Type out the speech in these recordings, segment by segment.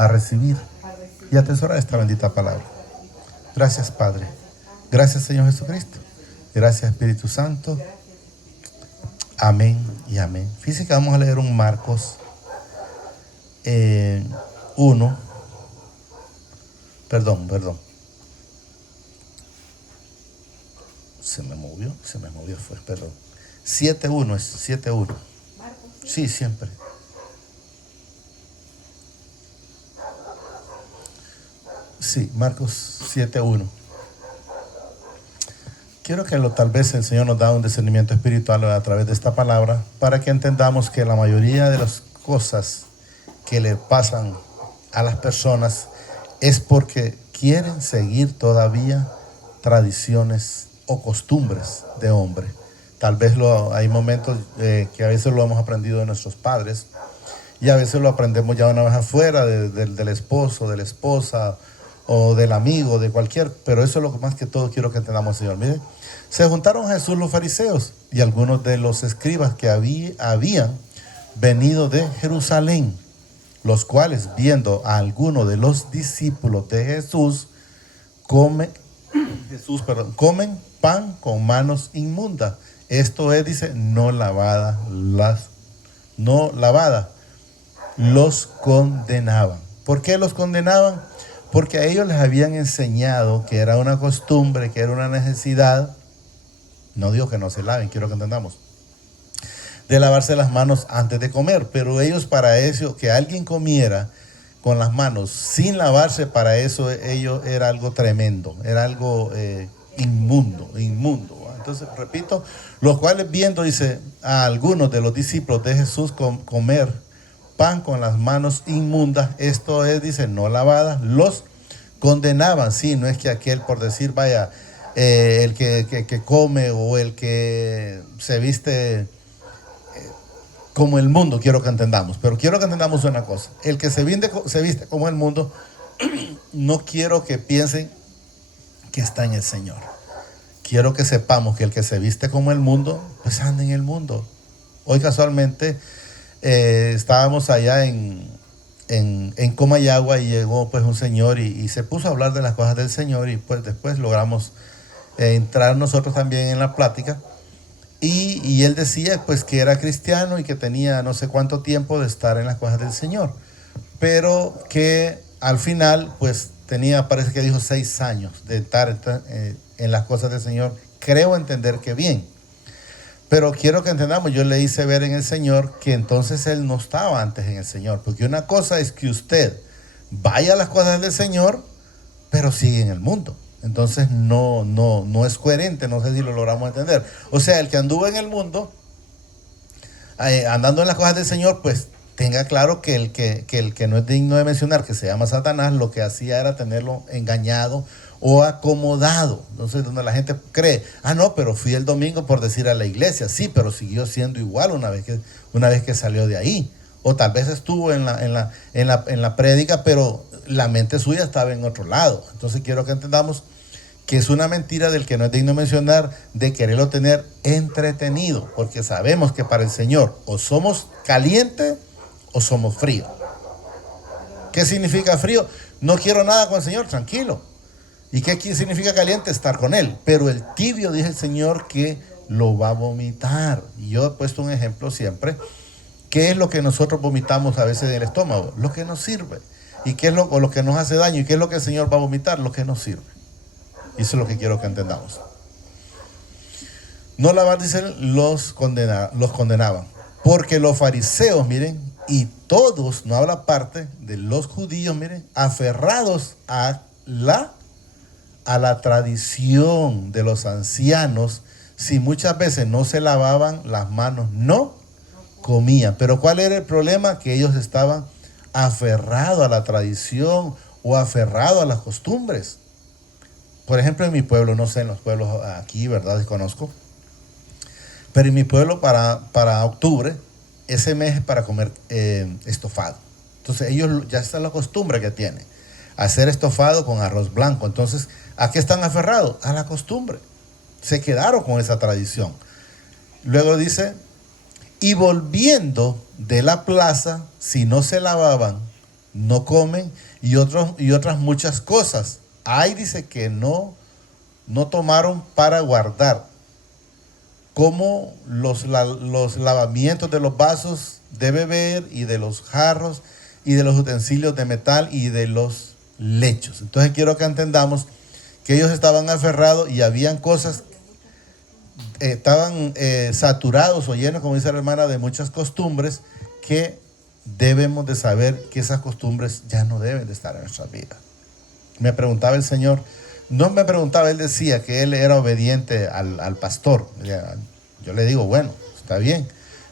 a recibir y atesorar esta bendita palabra. Gracias, Padre. Gracias, Señor Jesucristo. Gracias, Espíritu Santo. Amén y amén. Fíjense que vamos a leer un Marcos 1. Perdón. Se me movió, perdón. 7.1 es 7.1. Sí, siempre. Sí, Marcos 7.1. Quiero que tal vez el Señor nos da un discernimiento espiritual a través de esta palabra para que entendamos que la mayoría de las cosas que le pasan a las personas es porque quieren seguir todavía tradiciones o costumbres de hombre. Tal vez hay momentos que a veces lo hemos aprendido de nuestros padres y a veces lo aprendemos ya una vez afuera del esposo, de la esposa o del amigo, de cualquier, pero eso es lo que más que todo quiero que entendamos, Señor. Miren, se juntaron a Jesús los fariseos y algunos de los escribas que habían venido de Jerusalén, los cuales, viendo a alguno de los discípulos de Jesús, comen pan con manos inmundas. Esto es, dice, no lavada. Los condenaban. ¿Por qué los condenaban? Porque a ellos les habían enseñado que era una costumbre, que era una necesidad. No digo que no se laven, quiero que entendamos, de lavarse las manos antes de comer, pero ellos, para eso, que alguien comiera con las manos sin lavarse, para eso ellos era algo tremendo, era algo inmundo. Entonces, repito, los cuales viendo, dice, a algunos de los discípulos de Jesús comer pan con las manos inmundas, esto es, dice, no lavadas, los condenaban. Sí, no es que aquel, por decir, vaya, el que come o el que se viste como el mundo, quiero que entendamos. Pero quiero que entendamos una cosa. El que se viste como el mundo, no quiero que piensen que está en el Señor. Quiero que sepamos que el que se viste como el mundo, pues anda en el mundo. Hoy casualmente estábamos allá en Comayagua y llegó pues un señor y se puso a hablar de las cosas del Señor, y pues después logramos entrar nosotros también en la plática. Y él decía pues que era cristiano y que tenía no sé cuánto tiempo de estar en las cosas del Señor, pero que al final pues tenía, parece que dijo 6 años de estar en las cosas del Señor. Creo entender que bien, pero quiero que entendamos, yo le hice ver en el Señor que entonces él no estaba antes en el Señor, porque una cosa es que usted vaya a las cosas del Señor, pero sigue en el mundo. Entonces no es coherente, no sé si lo logramos entender. O sea, el que anduvo en el mundo, andando en las cosas del Señor, pues tenga claro que el que no es digno de mencionar, que se llama Satanás, lo que hacía era tenerlo engañado o acomodado. Entonces, donde la gente cree, no, pero fui el domingo por decir a la iglesia. Sí, pero siguió siendo igual una vez que salió de ahí. O tal vez estuvo en la prédica, pero la mente suya estaba en otro lado. Entonces quiero que entendamos que es una mentira del que no es digno mencionar, de quererlo tener entretenido, porque sabemos que para el Señor o somos calientes o somos fríos. ¿Qué significa frío? No quiero nada con el Señor, tranquilo. ¿Y qué significa caliente? Estar con Él. Pero el tibio, dice el Señor, que lo va a vomitar. Y yo he puesto un ejemplo siempre. ¿Qué es lo que nosotros vomitamos a veces del estómago? Lo que nos sirve. ¿Y qué es lo que nos hace daño? ¿Y qué es lo que el Señor va a vomitar? Lo que nos sirve. Y eso es lo que quiero que entendamos. No lavar, dicen, los condenaban. Porque los fariseos, miren, y todos, no habla parte de los judíos, miren, aferrados a la tradición de los ancianos, si muchas veces no se lavaban las manos, no comían. Pero ¿cuál era el problema? Que ellos estaban aferrados a la tradición o aferrados a las costumbres. Por ejemplo, en mi pueblo, no sé, en los pueblos aquí, ¿verdad? Desconozco. Pero en mi pueblo para octubre, ese mes es para comer estofado. Entonces ellos ya está la costumbre que tienen, hacer estofado con arroz blanco. Entonces, ¿a qué están aferrados? A la costumbre. Se quedaron con esa tradición. Luego dice, y volviendo de la plaza, si no se lavaban, no comen y otras muchas cosas. Ahí dice que no tomaron para guardar, como los lavamientos de los vasos de beber y de los jarros y de los utensilios de metal y de los lechos. Entonces quiero que entendamos que ellos estaban aferrados y habían cosas, estaban saturados o llenos, como dice la hermana, de muchas costumbres que debemos de saber que esas costumbres ya no deben de estar en nuestras vidas. Me preguntaba el Señor, no me preguntaba, él decía que él era obediente al pastor. Yo le digo, bueno, está bien,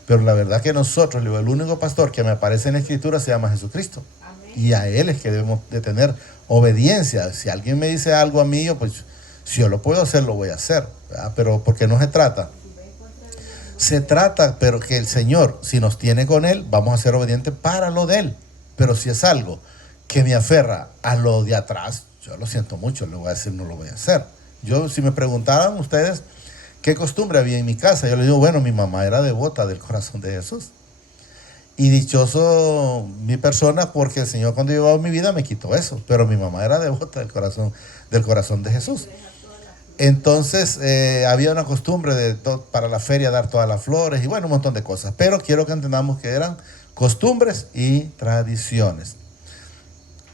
pero la verdad que nosotros, el único pastor que me aparece en la Escritura se llama Jesucristo. Amén. Y a él es que debemos de tener obediencia. Si alguien me dice algo a mí, pues si yo lo puedo hacer, lo voy a hacer, ¿verdad? Pero porque no se trata. Se trata, pero que el Señor, si nos tiene con Él, vamos a ser obedientes para lo de Él. Pero si es algo que me aferra a lo de atrás, yo lo siento mucho, le voy a decir, no lo voy a hacer. Yo, si me preguntaran ustedes qué costumbre había en mi casa, yo les digo, bueno, mi mamá era devota del corazón de Jesús. Y dichoso mi persona, porque el Señor cuando llegó a mi vida me quitó eso. Pero mi mamá era devota del corazón de Jesús. Entonces había una costumbre para la feria dar todas las flores y bueno, un montón de cosas. Pero quiero que entendamos que eran costumbres y tradiciones.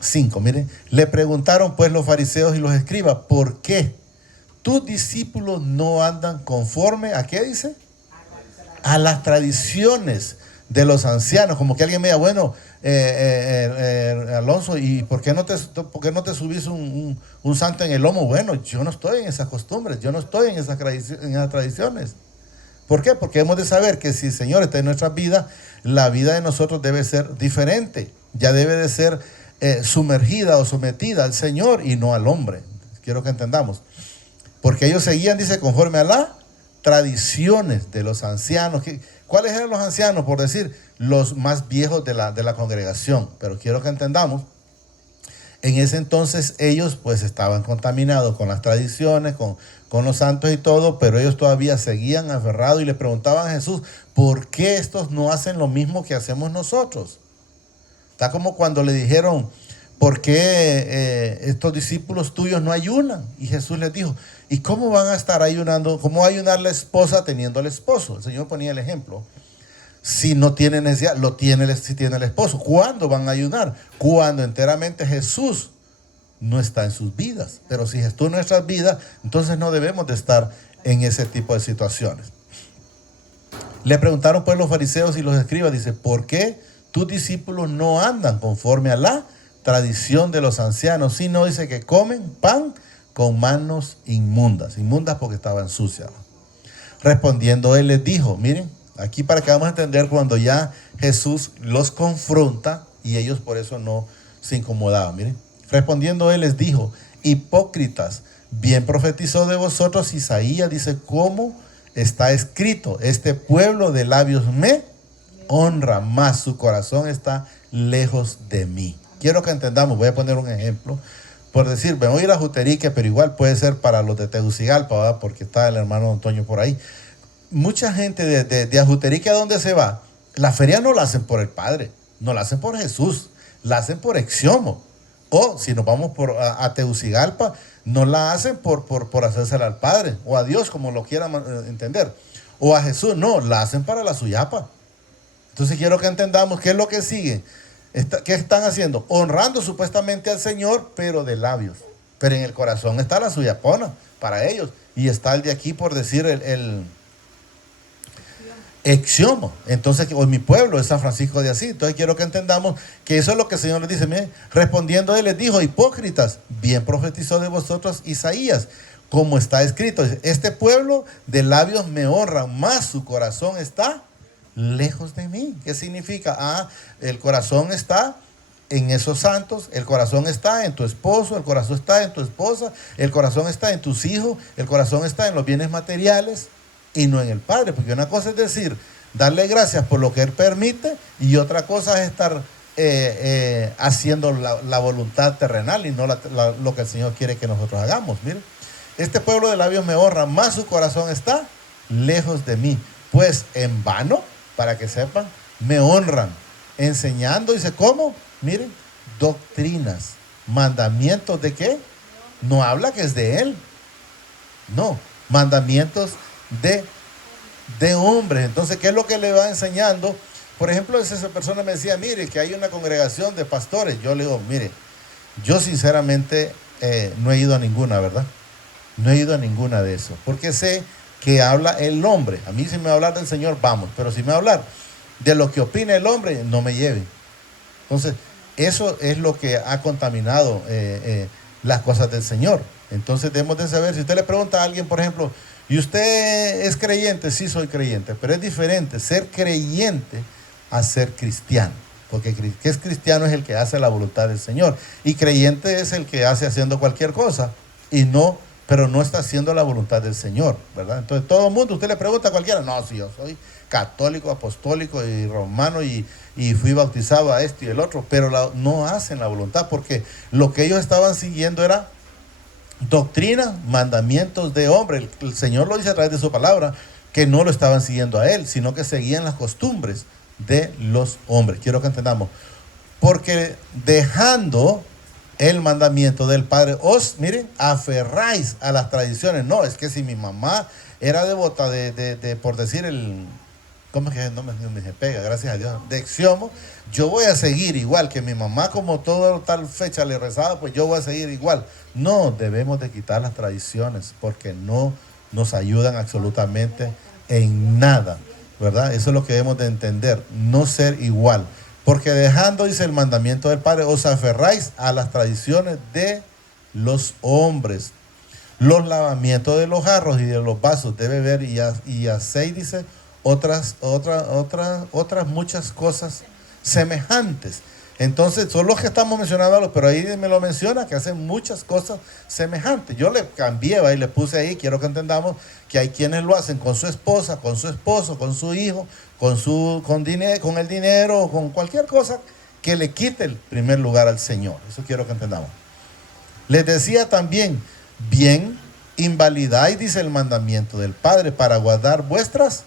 5, miren, le preguntaron pues los fariseos y los escribas, ¿por qué tus discípulos no andan conforme a qué dice? A las tradiciones de los ancianos. Como que alguien me diga, bueno, Alonso, ¿y por qué no te subís un santo en el lomo? Bueno, yo no estoy en esas costumbres, yo no estoy en esas tradiciones. ¿Por qué? Porque hemos de saber que si el Señor está en nuestra vida, la vida de nosotros debe ser diferente, ya debe de ser sumergida o sometida al Señor y no al hombre. Quiero que entendamos. Porque ellos seguían, dice, conforme a las tradiciones de los ancianos. ¿Cuáles eran los ancianos? Por decir, los más viejos de la congregación. Pero quiero que entendamos, en ese entonces ellos pues estaban contaminados con las tradiciones, con los santos y todo, pero ellos todavía seguían aferrados y le preguntaban a Jesús, ¿por qué estos no hacen lo mismo que hacemos nosotros? Está como cuando le dijeron, ¿por qué estos discípulos tuyos no ayunan? Y Jesús les dijo, ¿y cómo van a estar ayunando? ¿Cómo va a ayunar la esposa teniendo el esposo? El Señor ponía el ejemplo. Si no tiene necesidad, si tiene el esposo. ¿Cuándo van a ayunar? Cuando enteramente Jesús no está en sus vidas. Pero si Jesús no está en nuestras vidas, entonces no debemos de estar en ese tipo de situaciones. Le preguntaron pues los fariseos y los escribas, dice, ¿por qué tus discípulos no andan conforme a la tradición de los ancianos, sino dice que comen pan con manos inmundas porque estaban sucias? Respondiendo él les dijo, miren, aquí para que vamos a entender cuando ya Jesús los confronta y ellos por eso no se incomodaban, miren. Respondiendo él les dijo, hipócritas, bien profetizó de vosotros Isaías, dice, ¿cómo está escrito? Este pueblo de labios me honra, mas su corazón está lejos de mí. Quiero que entendamos, voy a poner un ejemplo. Por decir, me voy a ir a Juterique, pero igual puede ser para los de Tegucigalpa, ¿verdad? Porque está el hermano Antonio por ahí. Mucha gente de Ajuterique, ¿a dónde se va? La feria no la hacen por el Padre, no la hacen por Jesús, la hacen por Exiomo. O si nos vamos a Tegucigalpa, no la hacen por hacérsela al Padre, o a Dios, como lo quieran entender. O a Jesús, no, la hacen para la suyapa. Entonces quiero que entendamos qué es lo que sigue. ¿Qué están haciendo? Honrando supuestamente al Señor, pero de labios. Pero en el corazón está la suyapona para ellos. Y está el de aquí, por decir, el Exiomo. Entonces, hoy mi pueblo es San Francisco de Asís. Entonces quiero que entendamos que eso es lo que el Señor les dice. Miren, respondiendo él les dijo, hipócritas, bien profetizó de vosotros Isaías, como está escrito. Este pueblo de labios me honra, mas su corazón está lejos de mí. ¿Qué significa? El corazón está en esos santos, el corazón está en tu esposo, el corazón está en tu esposa, el corazón está en tus hijos, el corazón está en los bienes materiales y no en el Padre. Porque una cosa es decir, darle gracias por lo que Él permite, y otra cosa es estar haciendo la voluntad terrenal y no lo que el Señor quiere que nosotros hagamos. Miren, este pueblo de labios me honra, mas su corazón está lejos de mí. Pues en vano, para que sepan, me honran, enseñando, dice, ¿cómo? Miren, doctrinas. ¿Mandamientos de qué? No habla que es de él. No, mandamientos de hombres. Entonces, ¿qué es lo que le va enseñando? Por ejemplo, esa persona me decía, mire, que hay una congregación de pastores. Yo le digo, mire, yo sinceramente no he ido a ninguna, ¿verdad? No he ido a ninguna de eso, porque sé que habla el hombre. A mí si me va a hablar del Señor, vamos, pero si me va a hablar de lo que opina el hombre, no me lleven. Entonces, eso es lo que ha contaminado las cosas del Señor. Entonces debemos de saber, si usted le pregunta a alguien, por ejemplo, ¿y usted es creyente? Sí, soy creyente, pero es diferente ser creyente a ser cristiano. Porque el que es cristiano es el que hace la voluntad del Señor. Y creyente es el que hace haciendo cualquier cosa, pero no está haciendo la voluntad del Señor, ¿verdad? Entonces todo el mundo, usted le pregunta a cualquiera, no, si yo soy católico, apostólico y romano y fui bautizado a esto y el otro, pero no hacen la voluntad, porque lo que ellos estaban siguiendo era doctrina, mandamientos de hombre. El Señor lo dice a través de su palabra, que no lo estaban siguiendo a él, sino que seguían las costumbres de los hombres. Quiero que entendamos, porque dejando el mandamiento del Padre, miren, aferráis a las tradiciones. No, es que si mi mamá era devota por decir ¿cómo es que no me pega? Gracias a Dios, de Exiomo, yo voy a seguir igual que mi mamá, como toda tal fecha le rezaba, pues yo voy a seguir igual. No, debemos de quitar las tradiciones, porque no nos ayudan absolutamente en nada, ¿verdad? Eso es lo que debemos de entender, no ser igual. Porque dejando, dice el mandamiento del Padre, os aferráis a las tradiciones de los hombres. Los lavamientos de los jarros y de los vasos de beber y hacéis, dice, otras muchas cosas semejantes. Entonces, son los que estamos mencionando, pero ahí me lo menciona, que hacen muchas cosas semejantes. Yo le cambié y le puse ahí, quiero que entendamos que hay quienes lo hacen con su esposa, con su esposo, con su hijo, con el dinero, con cualquier cosa que le quite el primer lugar al Señor. Eso quiero que entendamos. Les decía también, bien invalidáis, dice el mandamiento del Padre, para guardar vuestras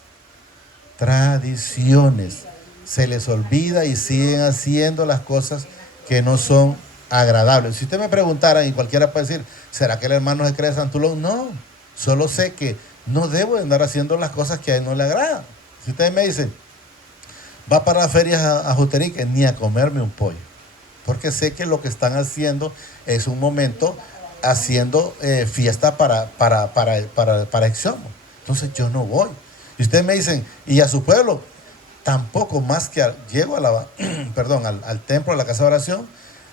tradiciones. Se les olvida y siguen haciendo las cosas que no son agradables. Si usted me preguntara, y cualquiera puede decir, ¿será que el hermano se cree Santulón? No, solo sé que no debo de andar haciendo las cosas que a él no le agradan. Si usted me dice, va para las ferias a Juterique, ni a comerme un pollo, porque sé que lo que están haciendo es un momento haciendo fiesta para Exomo. Entonces yo no voy. Y ustedes me dicen, ¿y a su pueblo? Tampoco, más que llego al templo, a la casa de oración,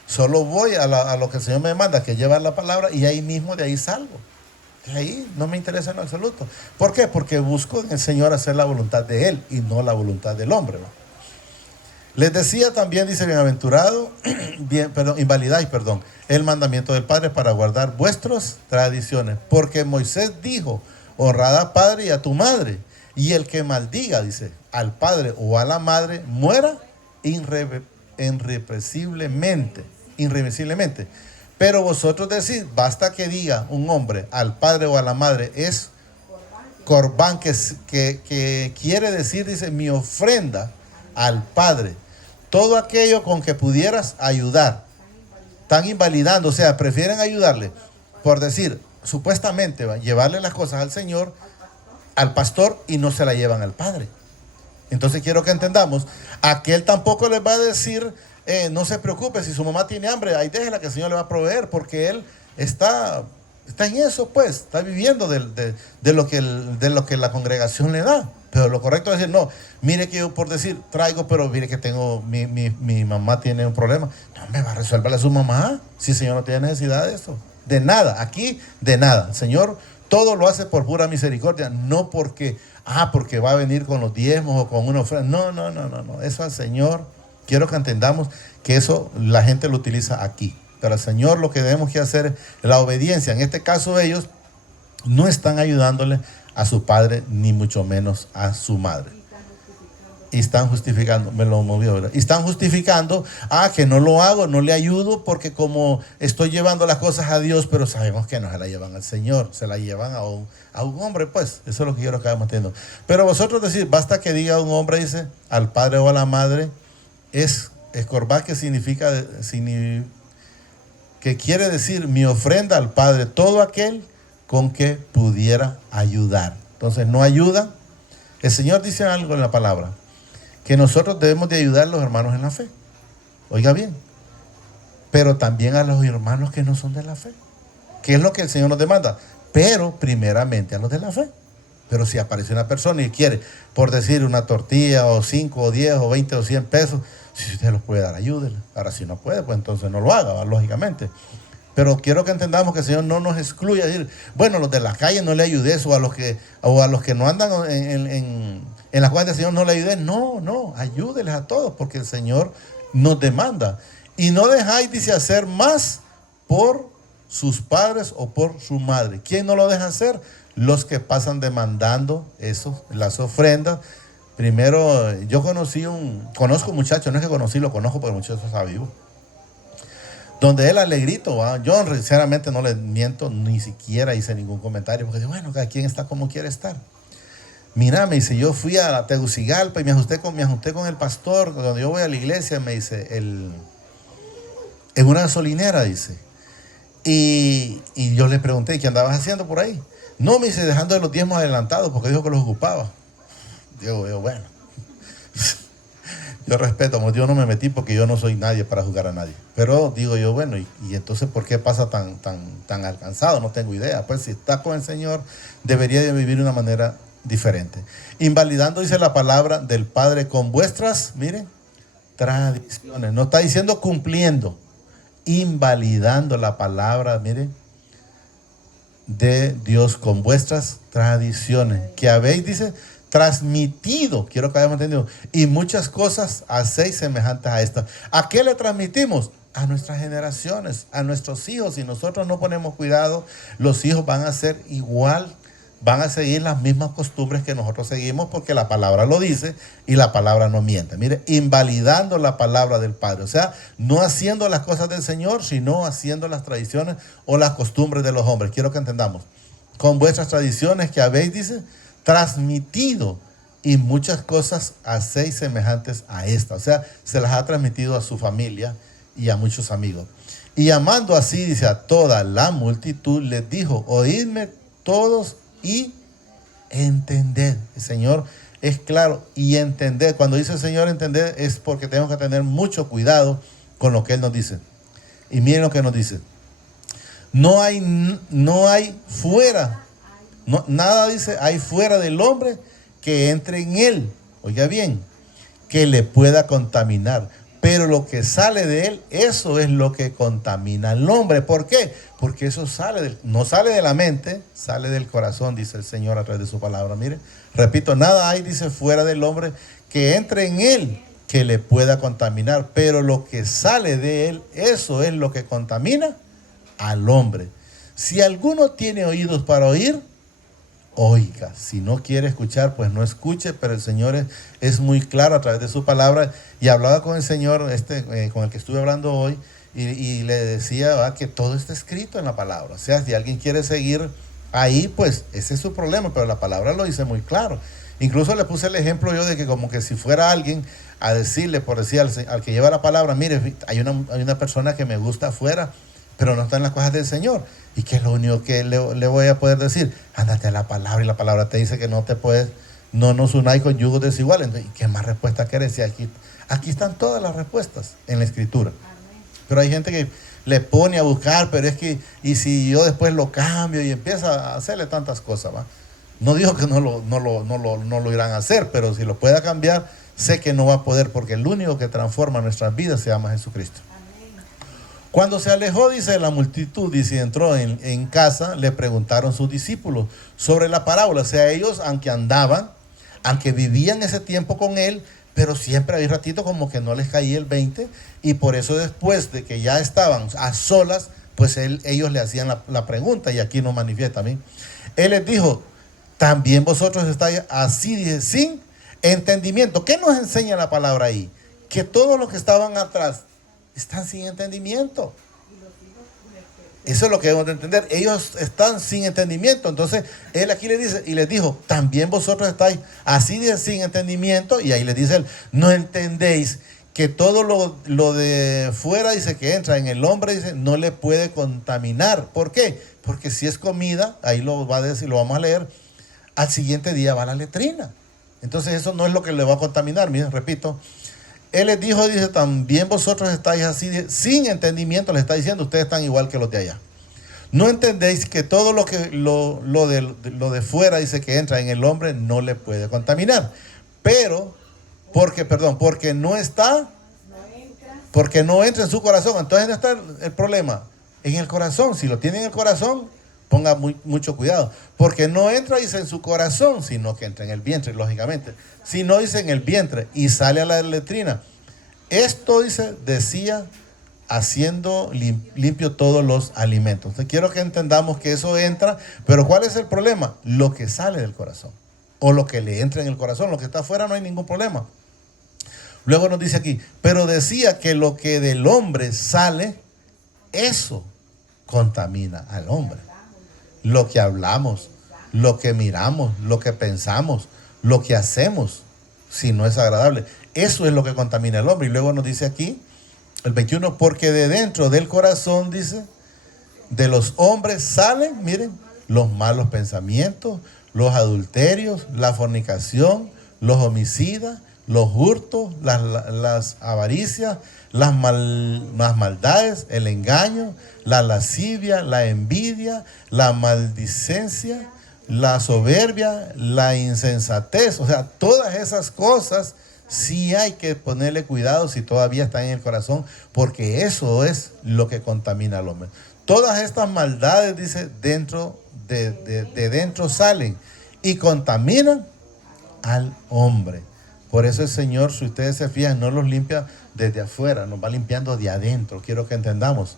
solo voy a lo que el Señor me manda, que es llevar la palabra, y ahí mismo de ahí salgo. De ahí no me interesa en absoluto. ¿Por qué? Porque busco en el Señor hacer la voluntad de Él y no la voluntad del hombre, ¿no? Les decía también, dice, invalidáis, el mandamiento del Padre para guardar vuestras tradiciones. Porque Moisés dijo, honrad a padre y a tu madre. Y el que maldiga, dice, al padre o a la madre, muera irrepresiblemente. Pero vosotros decís, basta que diga un hombre al padre o a la madre, es corbán, que quiere decir, dice, mi ofrenda al Padre. Todo aquello con que pudieras ayudar. Están invalidando, o sea, prefieren ayudarle por decir, supuestamente, llevarle las cosas al Señor, al pastor, y no se la llevan al Padre. Entonces quiero que entendamos, aquel tampoco les va a decir, no se preocupe, si su mamá tiene hambre, ahí déjela que el Señor le va a proveer, porque él está en eso, pues, está viviendo de lo que la congregación le da. Pero lo correcto es decir, no, mire que yo por decir traigo, pero mire que tengo, mi mamá tiene un problema. No, me va a resolverle a su mamá, si el Señor no tiene necesidad de eso. De nada, aquí de nada. El Señor todo lo hace por pura misericordia, no porque va a venir con los diezmos o con una ofrenda. No. Eso al Señor, quiero que entendamos que eso la gente lo utiliza aquí. Pero al Señor lo que debemos que hacer es la obediencia. En este caso ellos no están ayudándole a su padre, ni mucho menos a su madre. Y están justificando, me lo movió, ¿verdad? Y están justificando, que no lo hago, no le ayudo, porque como estoy llevando las cosas a Dios, pero sabemos que no se la llevan al Señor, se la llevan a un hombre, pues. Eso es lo que quiero que vayamos entendiendo. Pero vosotros decís, basta que diga un hombre, dice, al padre o a la madre, es Escorbá, que que quiere decir mi ofrenda al Padre, todo aquel con que pudiera ayudar. Entonces no ayuda. El Señor dice algo en la palabra, que nosotros debemos de ayudar a los hermanos en la fe. Oiga bien, pero también a los hermanos que no son de la fe. ¿Qué es lo que el Señor nos demanda? Pero primeramente a los de la fe. Pero si aparece una persona y quiere, por decir, una tortilla o 5 o 10 o 20 o 100 pesos, si usted los puede dar, ayúdele. Ahora, si no puede, pues entonces no lo haga, ¿va? Lógicamente. Pero quiero que entendamos que el Señor no nos excluye. Decir, bueno, los de la calle no le ayudes, o a los que no andan en las cosas del Señor no le ayudes. No, ayúdeles a todos, porque el Señor nos demanda. Y no dejáis, dice, hacer más por sus padres o por su madre. ¿Quién no lo deja hacer? Los que pasan demandando eso, las ofrendas. Primero, yo conozco un muchacho, no es que conocí, lo conozco porque el muchacho está vivo. Donde él alegrito, ¿va? Yo sinceramente no le miento, ni siquiera hice ningún comentario, porque bueno, cada quien está como quiere estar. Mira, me dice, yo fui a la Tegucigalpa y me ajusté con el pastor, cuando yo voy a la iglesia, me dice, en una gasolinera, dice. Y yo le pregunté, ¿qué andabas haciendo por ahí? No, me dice, dejando de los diezmos adelantados, porque dijo que los ocupaba. Digo, bueno, yo respeto, yo no me metí porque yo no soy nadie para juzgar a nadie. Pero digo yo, bueno, y entonces ¿por qué pasa tan alcanzado? No tengo idea. Pues si está con el Señor, debería de vivir de una manera diferente. Invalidando, dice la palabra del Padre, con vuestras, miren, tradiciones. No está diciendo cumpliendo, invalidando la palabra, miren, de Dios, con vuestras tradiciones, que habéis, dice, transmitido, quiero que hayamos entendido, y muchas cosas hacéis semejantes a estas. ¿A qué le transmitimos? A nuestras generaciones, a nuestros hijos. Si nosotros no ponemos cuidado, los hijos van a ser igual, van a seguir las mismas costumbres que nosotros seguimos, porque la palabra lo dice y la palabra no miente. Mire, invalidando la palabra del Padre, o sea, no haciendo las cosas del Señor, sino haciendo las tradiciones o las costumbres de los hombres. Quiero que entendamos, con vuestras tradiciones que habéis, dice, transmitido, y muchas cosas hacéis semejantes a esta. O sea, se las ha transmitido a su familia y a muchos amigos. Y llamando así, dice, a toda la multitud, les dijo, oídme todos y entended. El Señor es claro, y entender. Cuando dice el Señor entender, es porque tenemos que tener mucho cuidado con lo que Él nos dice. Y miren lo que nos dice. No hay fuera, nada dice, hay fuera del hombre que entre en él, oiga bien, que le pueda contaminar. Pero lo que sale de él, eso es lo que contamina al hombre. ¿Por qué? Porque eso no sale de la mente, sale del corazón, dice el Señor a través de su palabra. Mire, repito, nada hay, dice, fuera del hombre que entre en él, que le pueda contaminar. Pero lo que sale de él, eso es lo que contamina al hombre. Si alguno tiene oídos para oír, oiga. Si no quiere escuchar, pues no escuche. Pero el Señor es muy claro a través de su palabra. Y hablaba con el Señor, con el que estuve hablando hoy, y le decía que todo está escrito en la palabra. O sea, si alguien quiere seguir ahí, pues ese es su problema, pero la palabra lo dice muy claro. Incluso le puse el ejemplo yo de que como que si fuera alguien a decirle, por decir al que lleva la palabra, mire, hay una persona que me gusta afuera, pero no está en las cosas del Señor. ¿Y qué es lo único que le voy a poder decir? Ándate a la palabra, y la palabra te dice que no te puedes, no nos unáis con yugos desiguales. Entonces, ¿y qué más respuesta quieres? Si aquí están todas las respuestas en la Escritura. Pero hay gente que le pone a buscar, pero es que, y si yo después lo cambio, y empieza a hacerle tantas cosas, ¿va? No digo que no lo irán a hacer, pero si lo pueda cambiar, sé que no va a poder, porque el único que transforma nuestras vidas se llama Jesucristo. Cuando se alejó, dice, la multitud, dice, entró en casa, le preguntaron sus discípulos sobre la parábola. O sea, ellos, aunque vivían ese tiempo con él, pero siempre había ratito como que no les caía el 20, y por eso después de que ya estaban a solas, pues ellos le hacían la pregunta, y aquí nos manifiesta a mí. Él les dijo, también vosotros estáis así, dice, sin entendimiento. ¿Qué nos enseña la palabra ahí? Que todos los que estaban atrás están sin entendimiento. Eso es lo que debemos de entender. Ellos están sin entendimiento. Entonces, él aquí le dice, y les dijo, también vosotros estáis así de sin entendimiento. Y ahí le dice él, no entendéis que todo lo de fuera, dice, que entra en el hombre, dice, no le puede contaminar. ¿Por qué? Porque si es comida, ahí lo va a decir, lo vamos a leer, al siguiente día va a la letrina. Entonces eso no es lo que le va a contaminar. Miren, repito, él les dijo, dice, también vosotros estáis así, sin entendimiento, les está diciendo, ustedes están igual que los de allá. No entendéis que todo lo de fuera, dice, que entra en el hombre, no le puede contaminar. Pero, porque no entra en su corazón. Entonces, ¿dónde está el problema? En el corazón. Si lo tiene en el corazón, ponga mucho cuidado. Porque no entra, dice, en su corazón, sino que entra en el vientre, lógicamente. Si no, dice, en el vientre y sale a la letrina. Esto, dice, decía, haciendo limpio todos los alimentos. Entonces, quiero que entendamos que eso entra, pero ¿cuál es el problema? Lo que sale del corazón, o lo que le entra en el corazón. Lo que está afuera no hay ningún problema. Luego nos dice aquí, pero decía que lo que del hombre sale, eso contamina al hombre. Lo que hablamos, lo que miramos, lo que pensamos, lo que hacemos, si no es agradable, eso es lo que contamina al hombre. Y luego nos dice aquí, el 21, porque de dentro del corazón, dice, de los hombres salen, miren, los malos pensamientos, los adulterios, la fornicación, los homicidas, los hurtos, las avaricias, las maldades, el engaño, la lascivia, la envidia, la maldicencia, la soberbia, la insensatez. O sea, todas esas cosas sí hay que ponerle cuidado si todavía están en el corazón, porque eso es lo que contamina al hombre. Todas estas maldades, dice, de dentro salen y contaminan al hombre. Por eso el Señor, si ustedes se fijan, no los limpia desde afuera, nos va limpiando de adentro. Quiero que entendamos.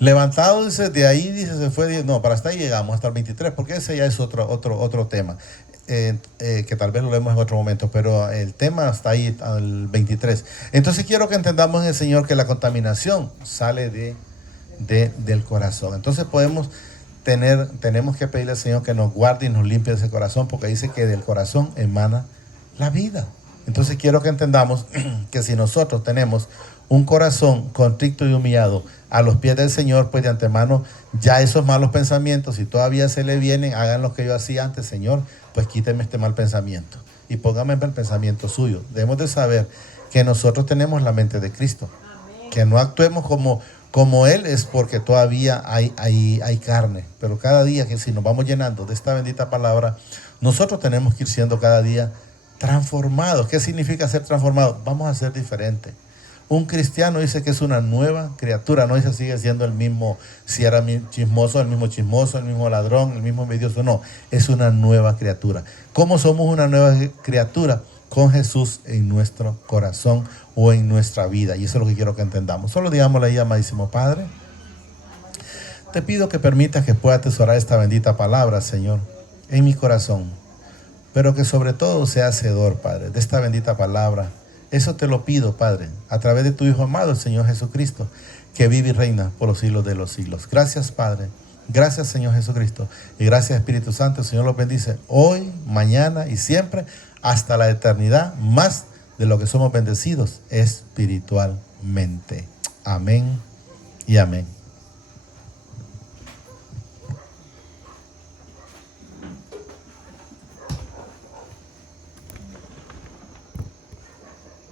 Levantado, dice, de ahí, dice, se fue, no, para hasta ahí llegamos, hasta el 23, porque ese ya es otro tema, que tal vez lo leemos en otro momento, pero el tema está ahí al 23. Entonces quiero que entendamos en el Señor que la contaminación sale del corazón. Entonces tenemos que pedirle al Señor que nos guarde y nos limpie ese corazón, porque dice que del corazón emana la vida. Entonces quiero que entendamos que si nosotros tenemos un corazón contrito y humillado a los pies del Señor, pues de antemano ya esos malos pensamientos, si todavía se le vienen, hagan lo que yo hacía antes. Señor, pues quíteme este mal pensamiento y póngame el pensamiento suyo. Debemos de saber que nosotros tenemos la mente de Cristo. Amén. Que no actuemos como Él, es porque todavía hay carne. Pero cada día que si nos vamos llenando de esta bendita palabra, nosotros tenemos que ir siendo cada día transformados. ¿Qué significa ser transformados? Vamos a ser diferentes. Un cristiano dice que es una nueva criatura, no dice sigue siendo el mismo, si era chismoso, el mismo ladrón, el mismo envidioso, no, es una nueva criatura. ¿Cómo somos una nueva criatura? Con Jesús en nuestro corazón o en nuestra vida, y eso es lo que quiero que entendamos. Solo digámosle ahí, amadísimo Padre, te pido que permitas que pueda atesorar esta bendita palabra, Señor, en mi corazón, pero que sobre todo sea hacedor, Padre, de esta bendita palabra. Eso te lo pido, Padre, a través de tu Hijo amado, el Señor Jesucristo, que vive y reina por los siglos de los siglos. Gracias, Padre. Gracias, Señor Jesucristo. Y gracias, Espíritu Santo. El Señor los bendice hoy, mañana y siempre, hasta la eternidad, más de lo que somos bendecidos espiritualmente. Amén y amén.